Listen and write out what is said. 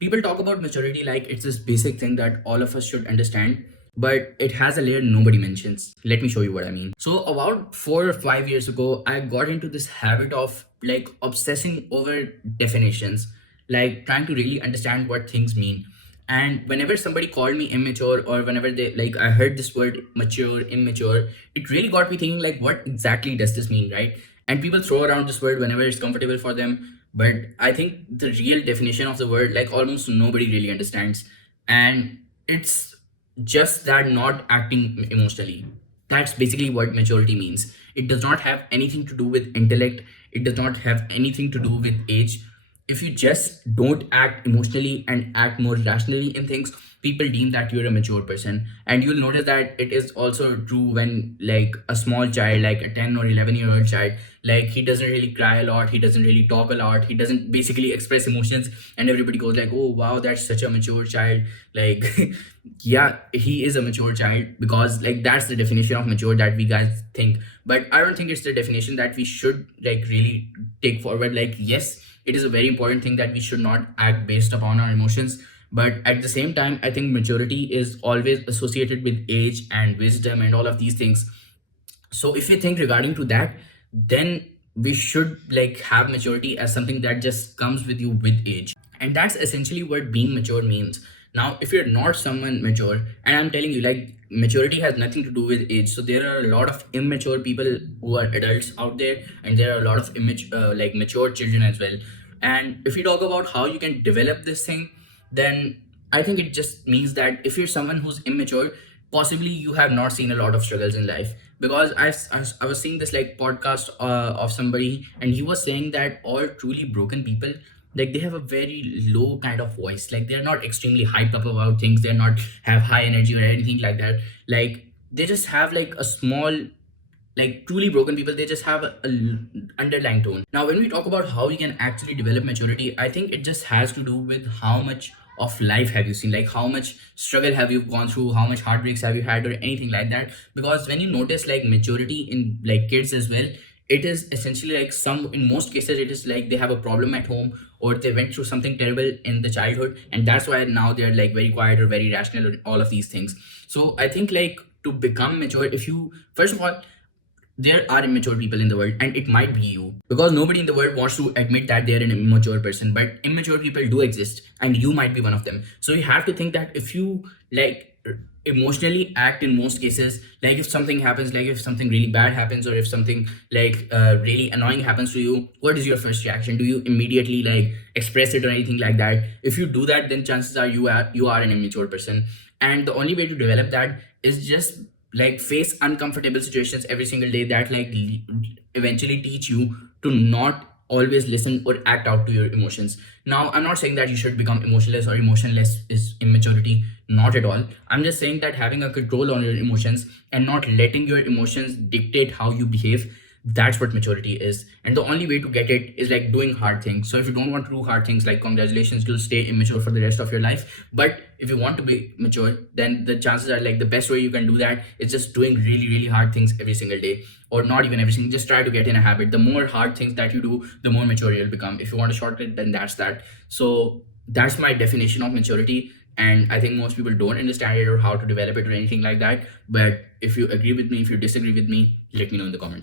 People talk about maturity like it's this basic thing that all of us should understand, but it has a layer nobody mentions. Let me show you what I mean. So, about 4 or 5 years ago, I got into this habit of like obsessing over definitions, like trying to really understand what things mean. And whenever somebody called me immature, or whenever they like I heard this word mature, immature, it really got me thinking like, what exactly does this mean, right? And people throw around this word whenever it's comfortable for them, but I think the real definition of the word, like, almost nobody really understands. And it's just that not acting emotionally. That's basically what maturity means. It does not have anything to do with intellect, it does not have anything to do with age. If you just don't act emotionally and act more rationally in things, people deem that you're a mature person. And you'll notice that it is also true when, like, a small child, like a 10 or 11-year-old child, like, he doesn't really cry a lot, he doesn't really talk a lot, he doesn't basically express emotions, and everybody goes like, oh wow, that's such a mature child. Like, yeah, he is a mature child, because like that's the definition of mature that we guys think. But I don't think it's the definition that we should like really take forward. Like, yes, it is a very important thing that we should not act based upon our emotions, but at the same time, I think maturity is always associated with age and wisdom and all of these things. So if you think regarding to that, then we should like have maturity as something that just comes with you with age. And that's essentially what being mature means. Now, if you're not someone mature, and I'm telling you, like, maturity has nothing to do with age. So there are a lot of immature people who are adults out there, and there are a lot of like mature children as well. And if you talk about how you can develop this thing, then I think it just means that if you're someone who's immature, possibly you have not seen a lot of struggles in life. Because I was seeing this like podcast of somebody, and he was saying that all truly broken people, like, they have a very low kind of voice. Like, they're not extremely hyped up about things, they're not have high energy or anything like that. Like, they just have like a small, like, truly broken people, they just have a underlying tone. Now, when we talk about how we can actually develop maturity, I think it just has to do with how much of life have you seen, like how much struggle have you gone through, how much heartbreaks have you had, or anything like that. Because when you notice like maturity in like kids as well, it is essentially like, some in most cases it is like they have a problem at home, or they went through something terrible in the childhood, and that's why now they're like very quiet or very rational or all of these things. So I think, like, to become mature, if you first of all, there are immature people in the world, and it might be you, because nobody in the world wants to admit that they're an immature person, but immature people do exist, and you might be one of them. So you have to think that if you like emotionally act in most cases, like if something happens, like if something really bad happens, or if something like really annoying happens to you, what is your first reaction? Do you immediately like express it or anything like that? If you do that, then chances are you are an immature person. And the only way to develop that is just like face uncomfortable situations every single day that like eventually teach you to not always listen or act out to your emotions. Now, I'm not saying that you should become emotionless, or emotionless is immaturity, not at all. I'm just saying that having a control on your emotions and not letting your emotions dictate how you behave, that's what maturity is. And the only way to get it is like doing hard things. So if you don't want to do hard things, like, congratulations, you'll stay immature for the rest of your life. But if you want to be mature, then the chances are like the best way you can do that is just doing really really hard things every single day. Or not even every single, just try to get in a habit. The more hard things that you do, the more mature you'll become. If you want a shortcut, then that's that. So that's my definition of maturity, and I think most people don't understand it or how to develop it or anything like that. But if you agree with me, if you disagree with me, let me know in the comments.